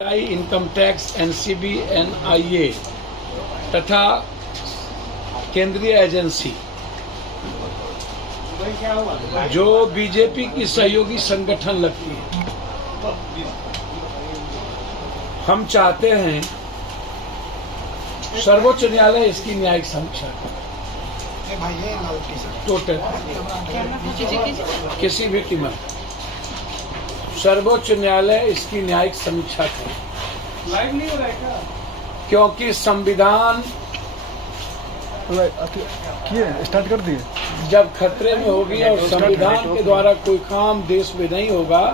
Income tax, NCB, NIA तथा केंद्रीय agency जो बीजेपी की सहयोगी संगठन लगती है, हम चाहते हैं सर्वोच्च न्यायालय इसकी न्यायिक समीक्षा करे टोटल किसी भी कीमत। सर्वोच्च न्यायालय इसकी न्यायिक समीक्षा करे। लाइव नहीं हो रहा है क्या? क्योंकि संविधान स्टार्ट कर दिए। जब खतरे में होगी और संविधान के द्वारा कोई काम देश में नहीं होगा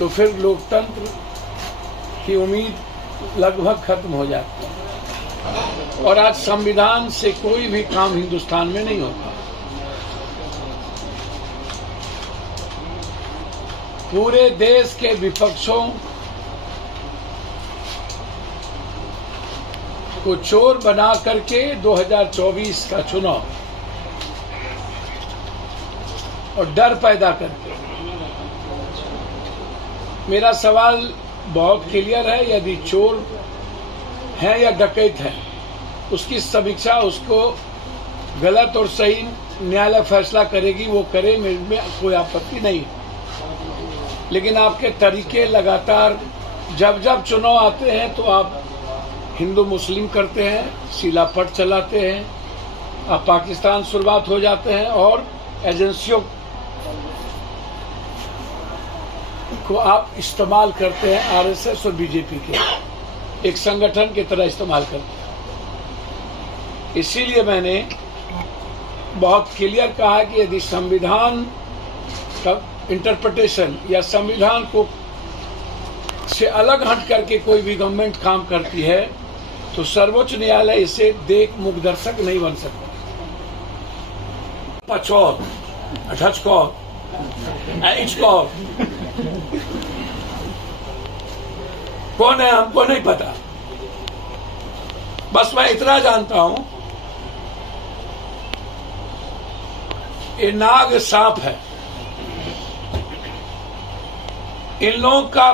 तो फिर लोकतंत्र की उम्मीद लगभग खत्म हो जाती है। और आज संविधान से कोई भी काम हिंदुस्तान में नहीं होता। पूरे देश के विपक्षों को चोर बना करके 2024 का चुनाव और डर पैदा करके। मेरा सवाल बहुत क्लियर है, यदि चोर है या डकैत है उसकी समीक्षा, उसको गलत और सही न्यायालय फैसला करेगी, वो करे, में कोई आपत्ति नहीं। लेकिन आपके तरीके लगातार जब जब चुनाव आते हैं तो आप हिंदू मुस्लिम करते हैं, सीलापट चलाते हैं, आप पाकिस्तान शुरुआत हो जाते हैं और एजेंसियों को आप इस्तेमाल करते हैं, आरएसएस और बीजेपी के एक संगठन की तरह इस्तेमाल करते हैं। इसीलिए मैंने बहुत क्लियर कहा कि यदि संविधान का इंटरप्रिटेशन या संविधान को से अलग हट करके कोई भी गवर्नमेंट काम करती है तो सर्वोच्च न्यायालय इसे देख मुखदर्शक नहीं बन सकता। पचौर, अठचकौर, इचकौर कौन है हमको नहीं पता। बस मैं इतना जानता हूं ये नाग सांप है। इन लोगों का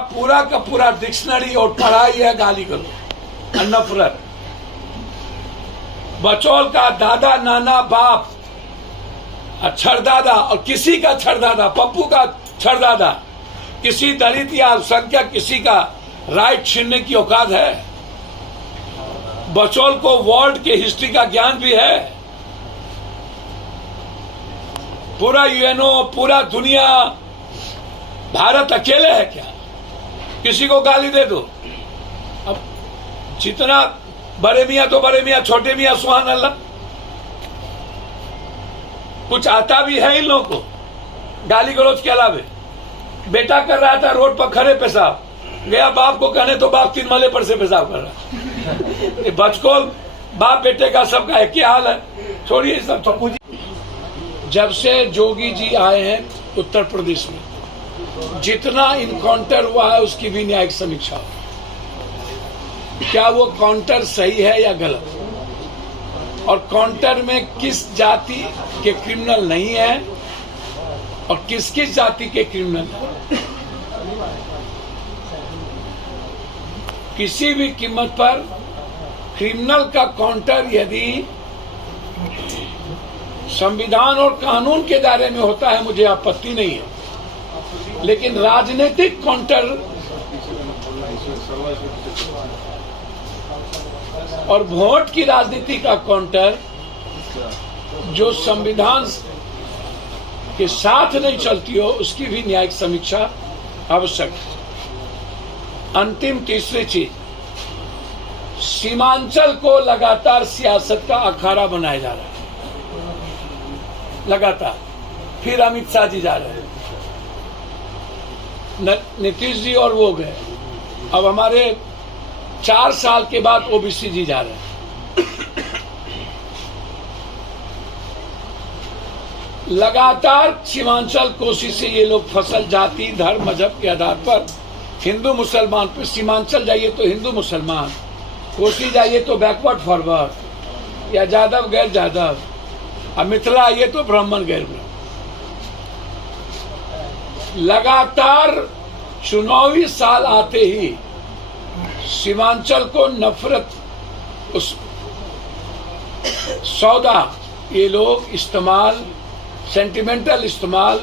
पूरा डिक्शनरी और पढ़ाई है गाली करो, नफरत। बचौल का दादा, नाना, बाप, छड़दादा और किसी का छड़दादा, पप्पू का छड़दादा, किसी दलित या अल्पसंख्यक किसी का राइट छीनने की औकात है। बचौल को वर्ल्ड के हिस्ट्री का ज्ञान भी है। पूरा यूएनओ, पूरा दुनिया, भारत अकेले है क्या? किसी को गाली दे दो। अब जितना बड़े मियां तो बड़े मियां, छोटे मियां सुभान अल्लाह। कुछ आता भी है इन लोगों को गाली गलौज के अलावे। बेटा कर रहा था रोड पर खड़े पेशाब, गया बाप को कहने तो बाप 3 मले पर से पेशाब कर रहा। बचकोल बाप बेटे का सबका एक ही हाल है। छोड़िए सब। तो जब से जोगी जी आए हैं उत्तर प्रदेश में जितना इनकाउंटर हुआ है उसकी भी न्यायिक समीक्षा हो। क्या वो काउंटर सही है या गलत, और काउंटर में किस जाति के क्रिमिनल नहीं है और किस किस जाति के क्रिमिनल है। किसी भी कीमत पर क्रिमिनल का काउंटर यदि संविधान और कानून के दायरे में होता है मुझे आपत्ति नहीं है, लेकिन राजनीतिक काउंटर और वोट की राजनीति का काउंटर जो संविधान के साथ नहीं चलती हो उसकी भी न्यायिक समीक्षा आवश्यक है। अंतिम तीसरी चीज, सीमांचल को लगातार सियासत का अखाड़ा बनाया जा रहा है। लगातार फिर अमित शाह जी जा रहे हैं, नीतीश जी और वो गए, अब हमारे 4 साल के बाद ओबीसी जी जा रहे हैं। लगातार सीमांचल कोशिश से ये लोग फसल, जाति, धर्म, मजहब के आधार पर हिंदू मुसलमान पे, सीमांचल जाइए तो हिंदू मुसलमान, कोसी जाइए तो बैकवर्ड फॉरवर्ड, या जादव गैर जादव, अब मिथिला आइए तो ब्राह्मण गैर ब्राह्मण। लगातार चुनावी साल आते ही सीमांचल को नफरत, उस सौदा ये लोग इस्तेमाल, सेंटिमेंटल इस्तेमाल,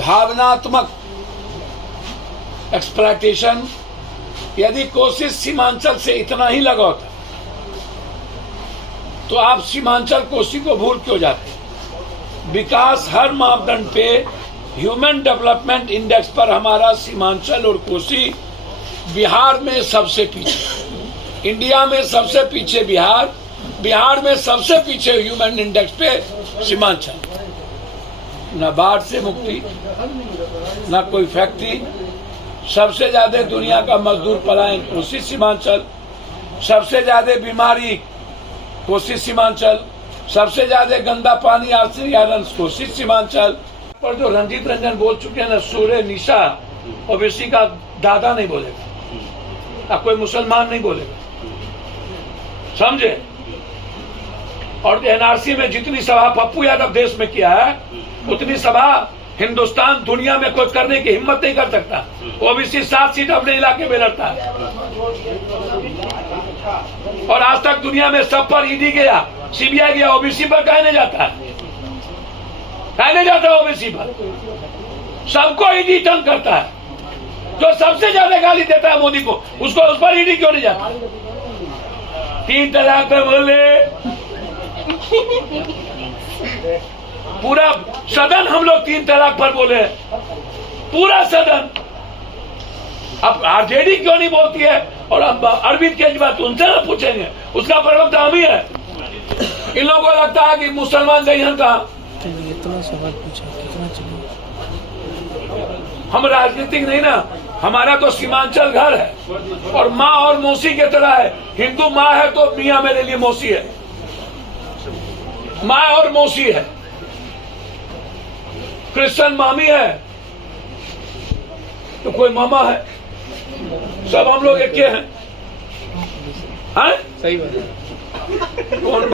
भावनात्मक एक्सप्लॉयटेशन। यदि कोशिश सीमांचल से इतना ही लगा होता तो आप सीमांचल कोसी को भूल क्यों जाते? विकास हर मापदंड पे, ह्यूमन डेवलपमेंट इंडेक्स पर हमारा सीमांचल और कोसी बिहार में सबसे पीछे, इंडिया में सबसे पीछे बिहार, बिहार में सबसे पीछे ह्यूमन इंडेक्स पे सीमांचल। न बाढ़ से मुक्ति, न कोई फैक्ट्री, सबसे ज्यादा दुनिया का मजदूर पलायन कोसी सीमांचल, सबसे ज्यादा बीमारी कोसी सीमांचल, सबसे ज्यादा गंदा पानी आर्सेनिक आयरन कोसी सीमांचल। पर जो रंजीत रंजन बोल चुके हैं ना, सूर्य निशा ओबीसी का दादा नहीं बोलेगा, कोई मुसलमान नहीं बोलेगा, समझे? और एनआरसी में जितनी सभा पप्पू यादव देश में किया है, उतनी सभा हिंदुस्तान दुनिया में कोई करने की हिम्मत नहीं कर सकता। ओबीसी 7 सीट अपने इलाके में लड़ता है, और आज तक दुनिया में सब पर ईडी गया, सीबीआई गया, ओबीसी पर कहने जाता है, कहने जाता है ओबीसी पर। सबको ईडी तंग करता है, जो सबसे ज्यादा गाली देता है मोदी को, उसको उस पर ईडी क्यों नहीं जाता? 3 तलाक पे बोले पूरा सदन, हम लोग 3 तलाक पर बोले, पूरा सदन। अब आरजेडी क्यों नहीं बोलती है? और अब अरविंद केजरीवाल तो उनसे ना पूछेंगे, उसका प्रवक्ता हम ही है। इन लोगों को लगता है कि मुसलमान गई का इतना सवाल पूछा, कितना चाहिए? हम राजनीतिक नहीं ना, हमारा तो सीमांचल घर है और माँ और मौसी की तरह है। हिंदू माँ है तो मियाँ मेरे लिए मौसी है, माँ और मौसी है। क्रिश्चियन मामी है तो कोई मामा है, सब हम लोग एक हैं। सही बात है। कौन